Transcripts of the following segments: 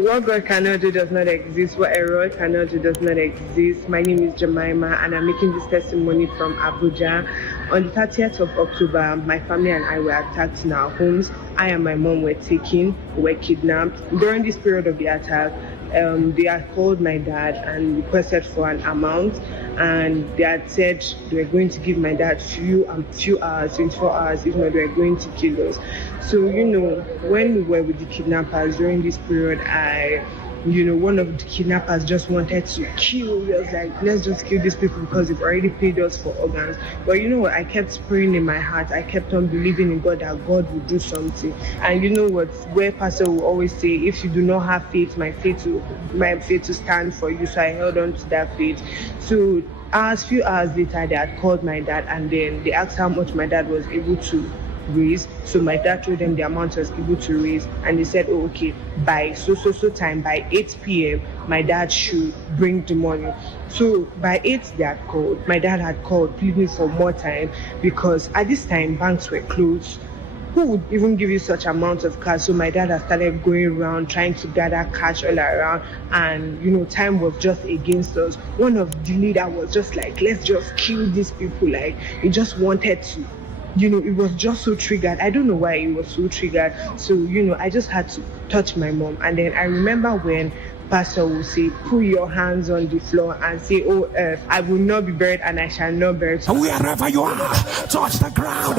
What God cannot do does not exist. What a rod cannot do does not exist. My name is Jemima, and I'm making this testimony from Abuja. On the 30th of October, my family and I were attacked in our homes. I and my mom were taken, were kidnapped. During this period of the attack, they had called my dad and requested for an amount, and they had said they were going to give my dad few hours, 24 hours, if not they were going to kill us. So, when we were with the kidnappers during this period, one of the kidnappers just wanted to kill. He was like, let's just kill these people because they've already paid us for organs. But you know what? I kept praying in my heart. I kept on believing in God that God would do something. And you know what? Where Pastor will always say, if you do not have faith, my faith will stand for you. So I held on to that faith. So few hours later, they had called my dad, and then they asked how much my dad was able to raise. So my dad told them the amount I was able to raise, and they said, oh, okay, by so time, by 8 p.m. my dad should bring the money. So by 8 they had called. My dad had called pleading for more time, because at this time banks were closed. Who would even give you such amount of cash? So my dad had started going around trying to gather cash all around, and time was just against us. One of the leader was just like, let's just kill these people. Like, he just wanted to. It was just so triggered. I don't know why it was so triggered. So, I just had to touch my mom. And then I remember when Pastor will say, put your hands on the floor and say, oh earth, I will not be buried and I shall not bury. Wherever you are, touch the ground.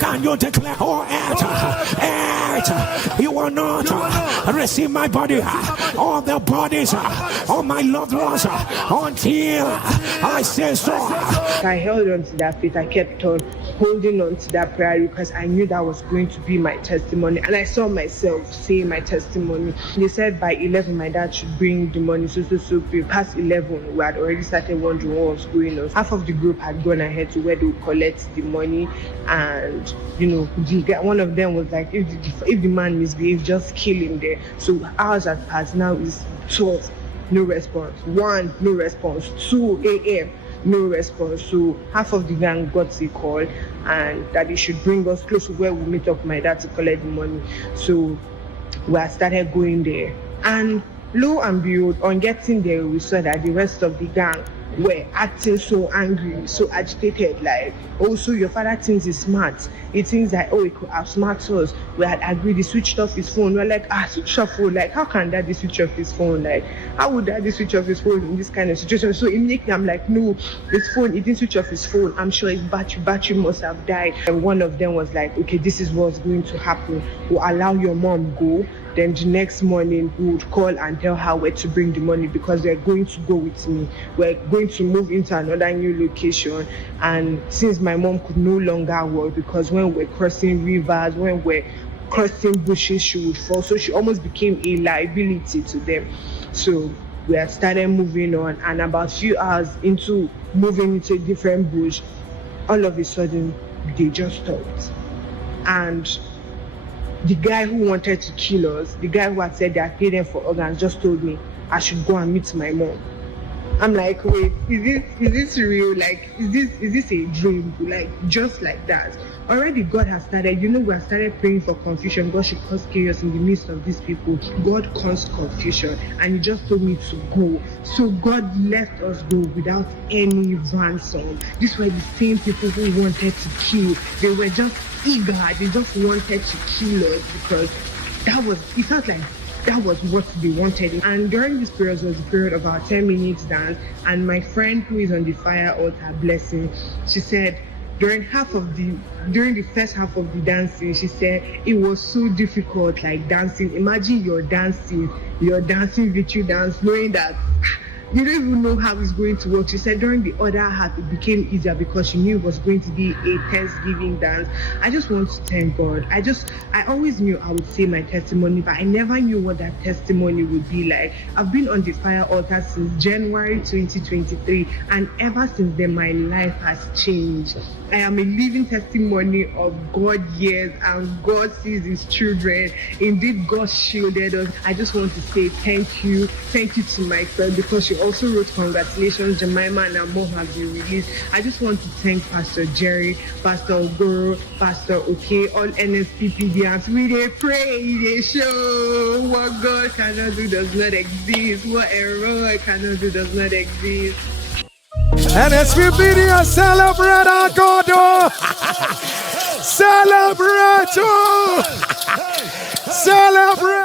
Can you declare, oh earth, you will not receive my body, all the bodies, all my loved ones, until I say so. I held on to that faith. I kept on holding on to that prayer because I knew that was going to be my testimony. And I saw myself saying my testimony. They said by 11 my dad should bring the money. So past 11 we had already started wondering what was going on. Half of the group had gone ahead to where they would collect the money, and one of them was like, if the man misbehaves, just kill him there. So hours had passed. Now it's 12, no response. 1, no response. 2 a.m. no response. So half of the gang got a call and that they should bring us close to where we meet up with my dad to collect the money. So we had started going there, and lo and behold, on getting there, we saw that the rest of the gang were acting so angry, so agitated, like, oh, so your father thinks he's smart. He thinks that, oh, he could outsmart us. We had agreed. He switched off his phone. We're like, switch off phone. Like, how can daddy switch off his phone? Like, how would daddy switch off his phone in this kind of situation? So immediately I'm like, no, his phone, he didn't switch off his phone. I'm sure his battery must have died. And one of them was like, okay, this is what's going to happen. We'll allow your mom go. Then the next morning, we would call and tell her where to bring the money, because they're going to go with me. We're going to move into another new location. And since my mom could no longer work, because when we're crossing rivers, when we're crossing bushes, she would fall. So she almost became a liability to them. So we had started moving on, and about a few hours into moving into a different bush, all of a sudden, they just stopped. And the guy who wanted to kill us, the guy who had said they had paid them for organs, just told me I should go and meet my mom. I'm like, wait, is this real? Like, is this a dream? Like, just like that. Already God has started, we have started praying for confusion. God should cause chaos in the midst of these people. God caused confusion, and He just told me to go. So God let us go without any ransom. These were the same people who wanted to kill. They were just eager. They just wanted to kill us, because it felt like that was what they wanted. And during this period was the period of our 10 minutes dance. And my friend who is on the fire altar, Blessing, she said, during the first half of the dancing, she said it was so difficult, like dancing. Imagine you're dancing victory dance, knowing that you don't even know how it's going to work. She said during the other half it became easier because she knew it was going to be a Thanksgiving dance. I just want to thank God. I always knew I would say my testimony, but I never knew what that testimony would be like. I've been on the fire altar since January 2023, and ever since then my life has changed. I am a living testimony of God years, and God sees His children. Indeed, God shielded us. I just want to say thank you to my friend, because she also wrote, congratulations, Jemima and Amo have been released. I just want to thank Pastor Jerry, Pastor Ogoro, Pastor Oke, all NSPPD. We they pray, they show what God cannot do does not exist. What error cannot do does not exist. NSPPD, celebrate our God. Celebrate. Celebrate.